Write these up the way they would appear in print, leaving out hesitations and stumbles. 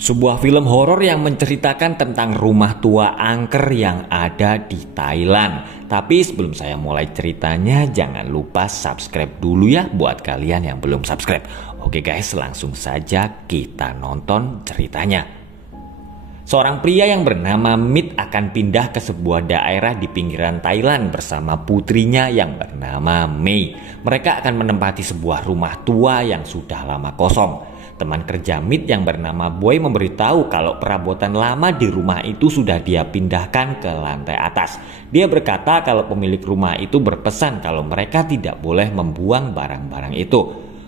Sebuah film horor yang menceritakan tentang rumah tua angker yang ada di Thailand. Tapi sebelum saya mulai ceritanya, jangan lupa subscribe dulu ya buat kalian yang belum subscribe. Oke guys, langsung saja kita nonton ceritanya. Seorang pria yang bernama Mit akan pindah ke sebuah daerah di pinggiran Thailand bersama putrinya yang bernama Mei. Mereka akan menempati sebuah rumah tua yang sudah lama kosong. Teman kerja Mit yang bernama Boy memberitahu kalau perabotan lama di rumah itu sudah dia pindahkan ke lantai atas. Dia berkata kalau pemilik rumah itu berpesan kalau mereka tidak boleh membuang barang-barang itu.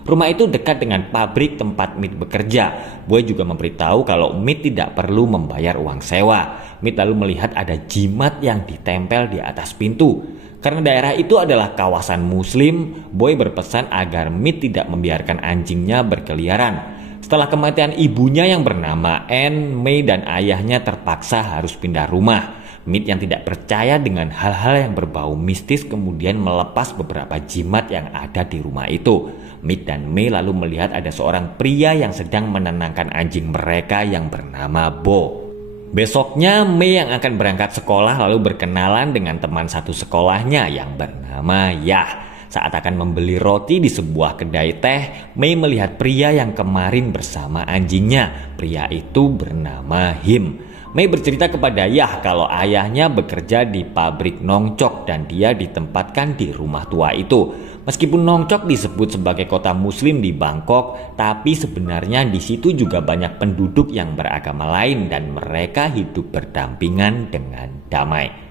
Rumah itu dekat dengan pabrik tempat Mit bekerja. Boy juga memberitahu kalau Mit tidak perlu membayar uang sewa. Mit lalu melihat ada jimat yang ditempel di atas pintu. Karena daerah itu adalah kawasan muslim, Boy berpesan agar Mit tidak membiarkan anjingnya berkeliaran. Setelah kematian ibunya yang bernama Anne, Mei dan ayahnya terpaksa harus pindah rumah. Mit yang tidak percaya dengan hal-hal yang berbau mistis kemudian melepas beberapa jimat yang ada di rumah itu. Mit dan Mei lalu melihat ada seorang pria yang sedang menenangkan anjing mereka yang bernama Bo. Besoknya Mei yang akan berangkat sekolah lalu berkenalan dengan teman satu sekolahnya yang bernama Yah. Saat akan membeli roti di sebuah kedai teh, Mei melihat pria yang kemarin bersama anjingnya. Pria itu bernama Him. Mei bercerita kepada Yah kalau ayahnya bekerja di pabrik Nongchok dan dia ditempatkan di rumah tua itu. Meskipun Nongchok disebut sebagai kota muslim di Bangkok, tapi sebenarnya di situ juga banyak penduduk yang beragama lain dan mereka hidup berdampingan dengan damai.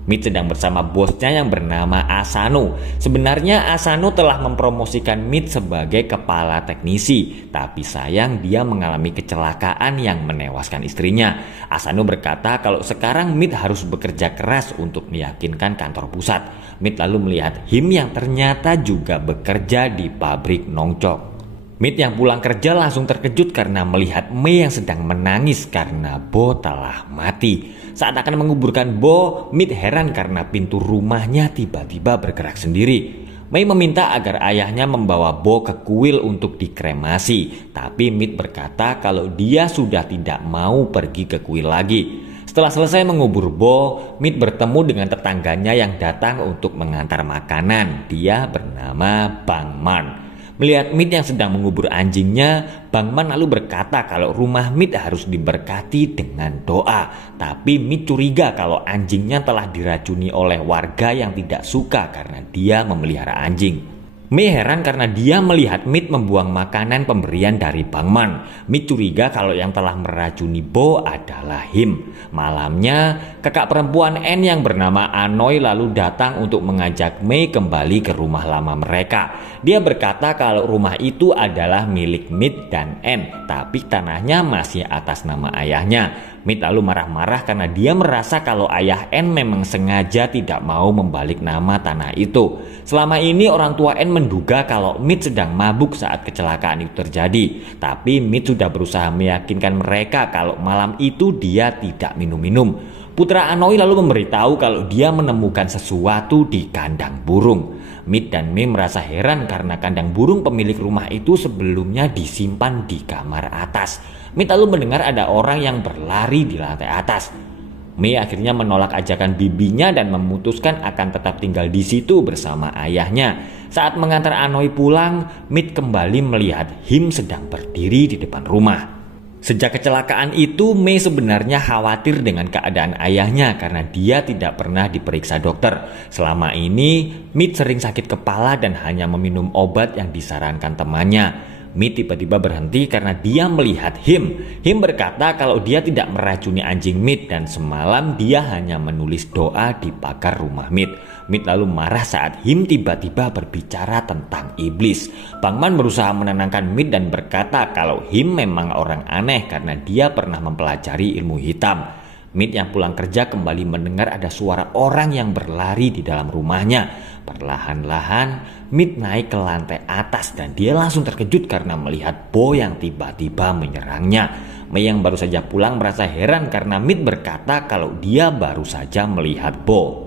Mit sedang bersama bosnya yang bernama Asano. Sebenarnya Asano telah mempromosikan Mit sebagai kepala teknisi, tapi sayang dia mengalami kecelakaan yang menewaskan istrinya. Asano berkata kalau sekarang Mit harus bekerja keras untuk meyakinkan kantor pusat. Mit lalu melihat Him yang ternyata juga bekerja di pabrik Nongchok. Mit yang pulang kerja langsung terkejut karena melihat Mei yang sedang menangis karena Bo telah mati. Saat akan menguburkan Bo, Mit heran karena pintu rumahnya tiba-tiba bergerak sendiri. Mei meminta agar ayahnya membawa Bo ke kuil untuk dikremasi. Tapi Mit berkata kalau dia sudah tidak mau pergi ke kuil lagi. Setelah selesai mengubur Bo, Mit bertemu dengan tetangganya yang datang untuk mengantar makanan. Dia bernama Bang Man. Melihat Mit yang sedang mengubur anjingnya, Bang Man lalu berkata kalau rumah Mit harus diberkati dengan doa. Tapi Mit curiga kalau anjingnya telah diracuni oleh warga yang tidak suka karena dia memelihara anjing. Mei heran karena dia melihat Mit membuang makanan pemberian dari Bang Man. Mit curiga kalau yang telah meracuni Bo adalah Him. Malamnya, kakak perempuan Anne yang bernama Anoy lalu datang untuk mengajak Mei kembali ke rumah lama mereka. Dia berkata kalau rumah itu adalah milik Mit dan Anne, tapi tanahnya masih atas nama ayahnya. Mit lalu marah-marah karena dia merasa kalau ayah Anne memang sengaja tidak mau membalik nama tanah itu. Selama ini orang tua Anne menduga kalau Mit sedang mabuk saat kecelakaan itu terjadi. Tapi Mit sudah berusaha meyakinkan mereka kalau malam itu dia tidak minum-minum. Putra Anoy lalu memberitahu kalau dia menemukan sesuatu di kandang burung. Mit dan Mei merasa heran karena kandang burung pemilik rumah itu sebelumnya disimpan di kamar atas. Mit lalu mendengar ada orang yang berlari di lantai atas. Mei akhirnya menolak ajakan bibinya dan memutuskan akan tetap tinggal di situ bersama ayahnya. Saat mengantar Anoy pulang, Mit kembali melihat Him sedang berdiri di depan rumah. Sejak kecelakaan itu, Mei sebenarnya khawatir dengan keadaan ayahnya karena dia tidak pernah diperiksa dokter. Selama ini, Mit sering sakit kepala dan hanya meminum obat yang disarankan temannya. Mit tiba-tiba berhenti karena dia melihat Him. Him berkata kalau dia tidak meracuni anjing Mit dan semalam dia hanya menulis doa di pagar rumah Mit. Mit lalu marah saat Him tiba-tiba berbicara tentang iblis. Bang Man berusaha menenangkan Mit dan berkata kalau Him memang orang aneh karena dia pernah mempelajari ilmu hitam. Mit yang pulang kerja kembali mendengar ada suara orang yang berlari di dalam rumahnya. Perlahan-lahan Mit naik ke lantai atas dan dia langsung terkejut karena melihat Bo yang tiba-tiba menyerangnya. Mei yang baru saja pulang merasa heran karena Mit berkata kalau dia baru saja melihat Bo.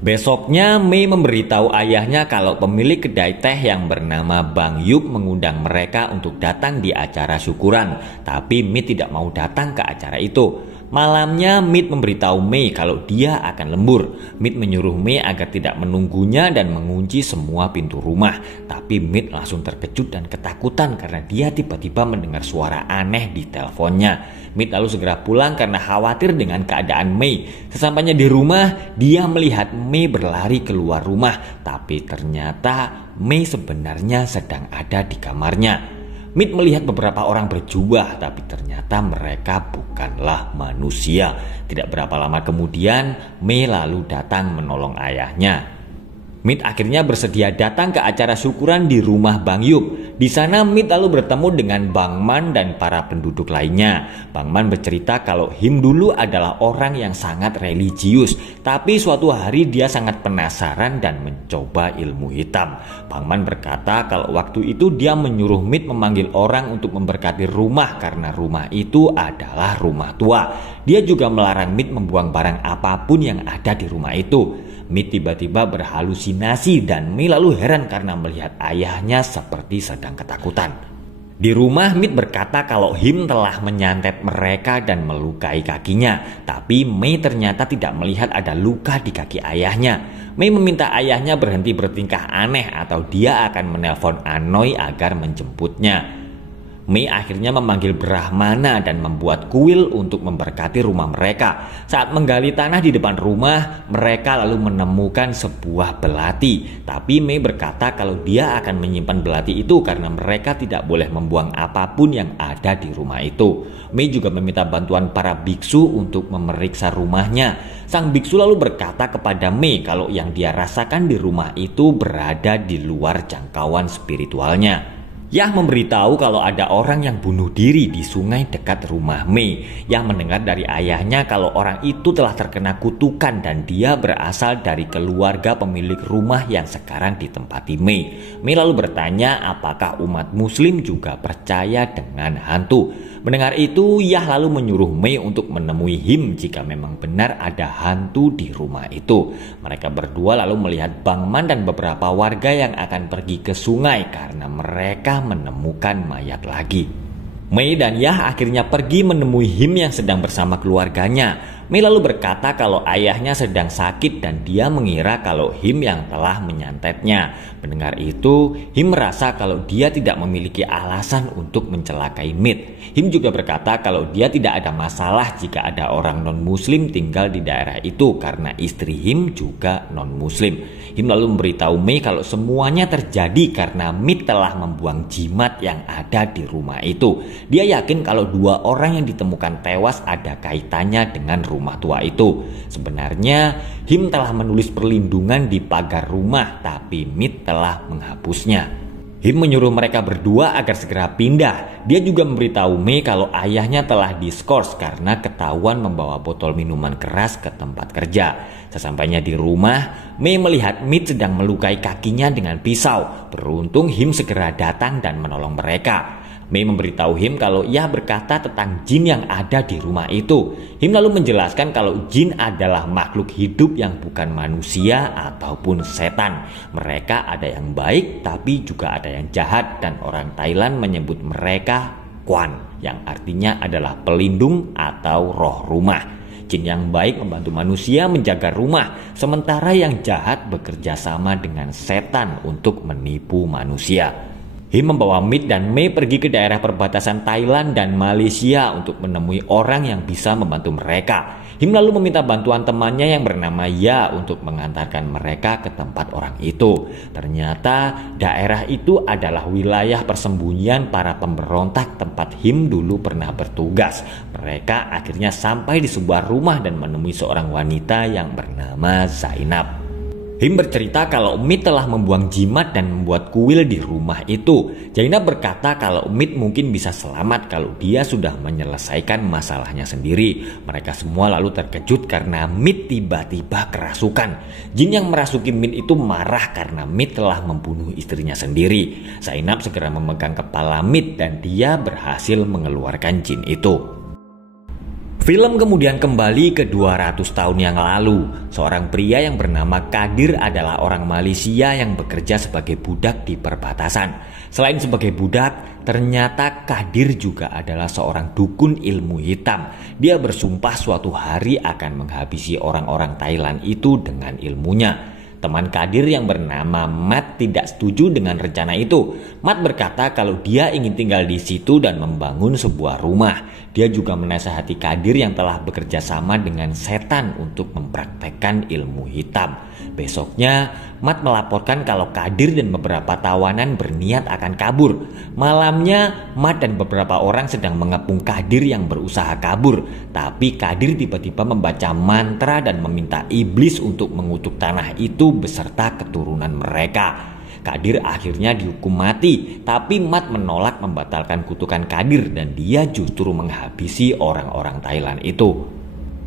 Besoknya Mei memberitahu ayahnya kalau pemilik kedai teh yang bernama Bang Yup mengundang mereka untuk datang di acara syukuran. Tapi Mit tidak mau datang ke acara itu. Malamnya Mit memberitahu Mei kalau dia akan lembur. Mit menyuruh Mei agar tidak menunggunya dan mengunci semua pintu rumah. Tapi Mit langsung terkejut dan ketakutan karena dia tiba-tiba mendengar suara aneh di teleponnya. Mit lalu segera pulang karena khawatir dengan keadaan Mei. Sesampainya di rumah, dia melihat Mei berlari keluar rumah. Tapi ternyata Mei sebenarnya sedang ada di kamarnya. Mit melihat beberapa orang berjubah, tapi ternyata mereka bukanlah manusia. Tidak berapa lama kemudian, Mei lalu datang menolong ayahnya. Mit akhirnya bersedia datang ke acara syukuran di rumah Bang Yup. Di sana Mit lalu bertemu dengan Bang Man dan para penduduk lainnya. Bang Man bercerita kalau Him dulu adalah orang yang sangat religius, tapi suatu hari dia sangat penasaran dan mencoba ilmu hitam. Bang Man berkata kalau waktu itu dia menyuruh Mit memanggil orang untuk memberkati rumah karena rumah itu adalah rumah tua. Dia juga melarang Mit membuang barang apapun yang ada di rumah itu. Mit tiba-tiba berhalusinasi dan Mei lalu heran karena melihat ayahnya seperti sedang ketakutan. Di rumah Mit berkata kalau Him telah menyantet mereka dan melukai kakinya. Tapi Mei ternyata tidak melihat ada luka di kaki ayahnya. Mei meminta ayahnya berhenti bertingkah aneh atau dia akan menelpon Anoy agar menjemputnya. Mei akhirnya memanggil Brahmana dan membuat kuil untuk memberkati rumah mereka. Saat menggali tanah di depan rumah, mereka lalu menemukan sebuah belati. Tapi Mei berkata kalau dia akan menyimpan belati itu karena mereka tidak boleh membuang apapun yang ada di rumah itu. Mei juga meminta bantuan para biksu untuk memeriksa rumahnya. Sang biksu lalu berkata kepada Mei kalau yang dia rasakan di rumah itu berada di luar jangkauan spiritualnya. Yah memberitahu kalau ada orang yang bunuh diri di sungai dekat rumah Mei. Yah mendengar dari ayahnya kalau orang itu telah terkena kutukan dan dia berasal dari keluarga pemilik rumah yang sekarang ditempati Mei. Mei lalu bertanya apakah umat muslim juga percaya dengan hantu. Mendengar itu, Yah lalu menyuruh Mei untuk menemui Him jika memang benar ada hantu di rumah itu. Mereka berdua lalu melihat Bang Man dan beberapa warga yang akan pergi ke sungai karena mereka menemukan mayat lagi. Mei dan Yah akhirnya pergi menemui Him yang sedang bersama keluarganya. Mei lalu berkata kalau ayahnya sedang sakit dan dia mengira kalau Him yang telah menyantetnya. Mendengar itu, Him merasa kalau dia tidak memiliki alasan untuk mencelakai Mit. Him juga berkata kalau dia tidak ada masalah jika ada orang non-muslim tinggal di daerah itu karena istri Him juga non-muslim. Him lalu memberitahu Mei kalau semuanya terjadi karena Mit telah membuang jimat yang ada di rumah itu. Dia yakin kalau dua orang yang ditemukan tewas ada kaitannya dengan rumah tua itu. Sebenarnya Him telah menulis perlindungan di pagar rumah, tapi Mit telah menghapusnya. Him menyuruh mereka berdua agar segera pindah. Dia juga memberitahu Mei kalau ayahnya telah diskors karena ketahuan membawa botol minuman keras ke tempat kerja. Sesampainya di rumah, Mei melihat Mit sedang melukai kakinya dengan pisau. Beruntung Him segera datang dan menolong mereka. Mei memberitahu Him kalau ia berkata tentang jin yang ada di rumah itu. Him lalu menjelaskan kalau jin adalah makhluk hidup yang bukan manusia ataupun setan. Mereka ada yang baik tapi juga ada yang jahat dan orang Thailand menyebut mereka Kwan, yang artinya adalah pelindung atau roh rumah. Jin yang baik membantu manusia menjaga rumah, sementara yang jahat bekerja sama dengan setan untuk menipu manusia. Him membawa Mit dan Mei pergi ke daerah perbatasan Thailand dan Malaysia untuk menemui orang yang bisa membantu mereka. Him lalu meminta bantuan temannya yang bernama Ya untuk mengantarkan mereka ke tempat orang itu. Ternyata daerah itu adalah wilayah persembunyian para pemberontak tempat Him dulu pernah bertugas. Mereka akhirnya sampai di sebuah rumah dan menemui seorang wanita yang bernama Zainab. Him bercerita kalau Mit telah membuang jimat dan membuat kuil di rumah itu. Zainab berkata kalau Mit mungkin bisa selamat kalau dia sudah menyelesaikan masalahnya sendiri. Mereka semua lalu terkejut karena Mit tiba-tiba kerasukan. Jin yang merasuki Mit itu marah karena Mit telah membunuh istrinya sendiri. Zainab segera memegang kepala Mit dan dia berhasil mengeluarkan jin itu. Film kemudian kembali ke 200 tahun yang lalu. Seorang pria yang bernama Kadir adalah orang Malaysia yang bekerja sebagai budak di perbatasan. Selain sebagai budak, ternyata Kadir juga adalah seorang dukun ilmu hitam. Dia bersumpah suatu hari akan menghabisi orang-orang Thailand itu dengan ilmunya. Teman Kadir yang bernama Mat tidak setuju dengan rencana itu. Mat berkata kalau dia ingin tinggal di situ dan membangun sebuah rumah. Dia juga menasihati Kadir yang telah bekerja sama dengan setan untuk mempraktekkan ilmu hitam. Besoknya, Mat melaporkan kalau Kadir dan beberapa tawanan berniat akan kabur. Malamnya, Mat dan beberapa orang sedang mengepung Kadir yang berusaha kabur. Tapi Kadir tiba-tiba membaca mantra dan meminta iblis untuk mengutuk tanah itu beserta keturunan mereka. Kadir akhirnya dihukum mati, tapi Mat menolak membatalkan kutukan Kadir dan dia justru menghabisi orang-orang Thailand itu.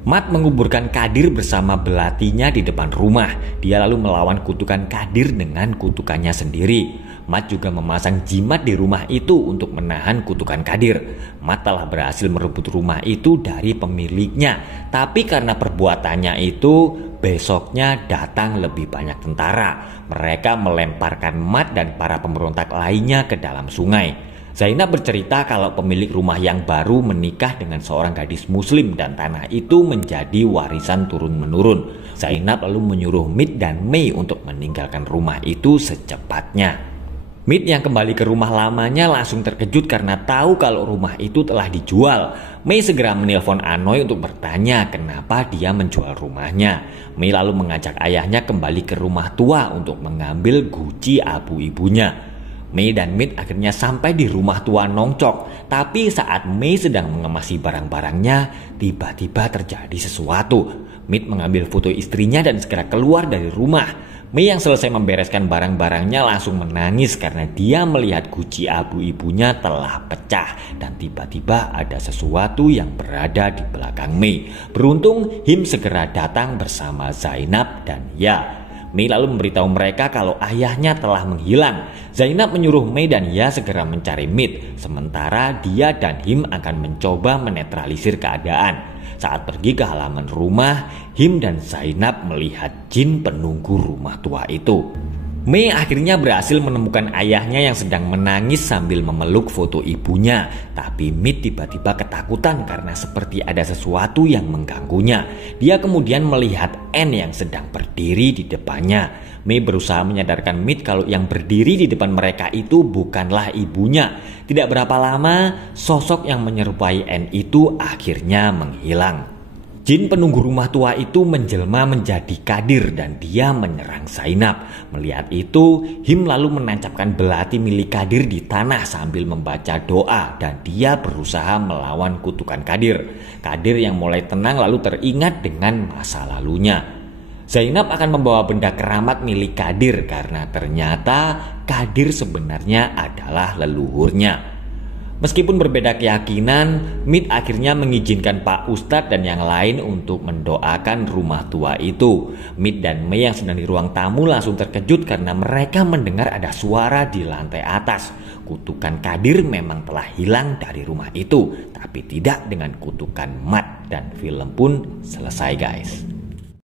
Mat menguburkan Kadir bersama belatinya di depan rumah. Dia lalu melawan kutukan Kadir dengan kutukannya sendiri. Mat juga memasang jimat di rumah itu untuk menahan kutukan Kadir. Mat telah berhasil merebut rumah itu dari pemiliknya. Tapi karena perbuatannya itu, besoknya datang lebih banyak tentara. Mereka melemparkan Mat dan para pemberontak lainnya ke dalam sungai. Zainab bercerita kalau pemilik rumah yang baru menikah dengan seorang gadis muslim dan tanah itu menjadi warisan turun-menurun. Zainab lalu menyuruh Mit dan Mei untuk meninggalkan rumah itu secepatnya. Mit yang kembali ke rumah lamanya langsung terkejut karena tahu kalau rumah itu telah dijual. Mei segera menelpon Anoy untuk bertanya kenapa dia menjual rumahnya. Mei lalu mengajak ayahnya kembali ke rumah tua untuk mengambil guci abu ibunya. Mei dan Mit akhirnya sampai di rumah tua Nongcok. Tapi saat Mei sedang mengemasi barang-barangnya, tiba-tiba terjadi sesuatu. Mit mengambil foto istrinya dan segera keluar dari rumah. Mei yang selesai membereskan barang-barangnya langsung menangis karena dia melihat guci abu ibunya telah pecah dan tiba-tiba ada sesuatu yang berada di belakang Mei. Beruntung Him segera datang bersama Zainab dan Ya. Mei lalu memberitahu mereka kalau ayahnya telah menghilang. Zainab menyuruh Mei dan Ya segera mencari Mit, sementara dia dan Him akan mencoba menetralisir keadaan. Saat pergi ke halaman rumah, Him dan Zainab melihat jin penunggu rumah tua itu. Mei akhirnya berhasil menemukan ayahnya yang sedang menangis sambil memeluk foto ibunya. Tapi Mit tiba-tiba ketakutan karena seperti ada sesuatu yang mengganggunya. Dia kemudian melihat N yang sedang berdiri di depannya. Mei berusaha menyadarkan Mit kalau yang berdiri di depan mereka itu bukanlah ibunya. Tidak berapa lama, sosok yang menyerupai N itu akhirnya menghilang. Jin penunggu rumah tua itu menjelma menjadi Kadir dan dia menyerang Zainab. Melihat itu, Him lalu menancapkan belati milik Kadir di tanah sambil membaca doa dan dia berusaha melawan kutukan Kadir. Kadir yang mulai tenang lalu teringat dengan masa lalunya. Zainab akan membawa benda keramat milik Kadir karena ternyata Kadir sebenarnya adalah leluhurnya. Meskipun berbeda keyakinan, Mit akhirnya mengizinkan Pak Ustadz dan yang lain untuk mendoakan rumah tua itu. Mit dan Mei yang sedang di ruang tamu langsung terkejut karena mereka mendengar ada suara di lantai atas. Kutukan Kadir memang telah hilang dari rumah itu, tapi tidak dengan kutukan Mat dan film pun selesai guys.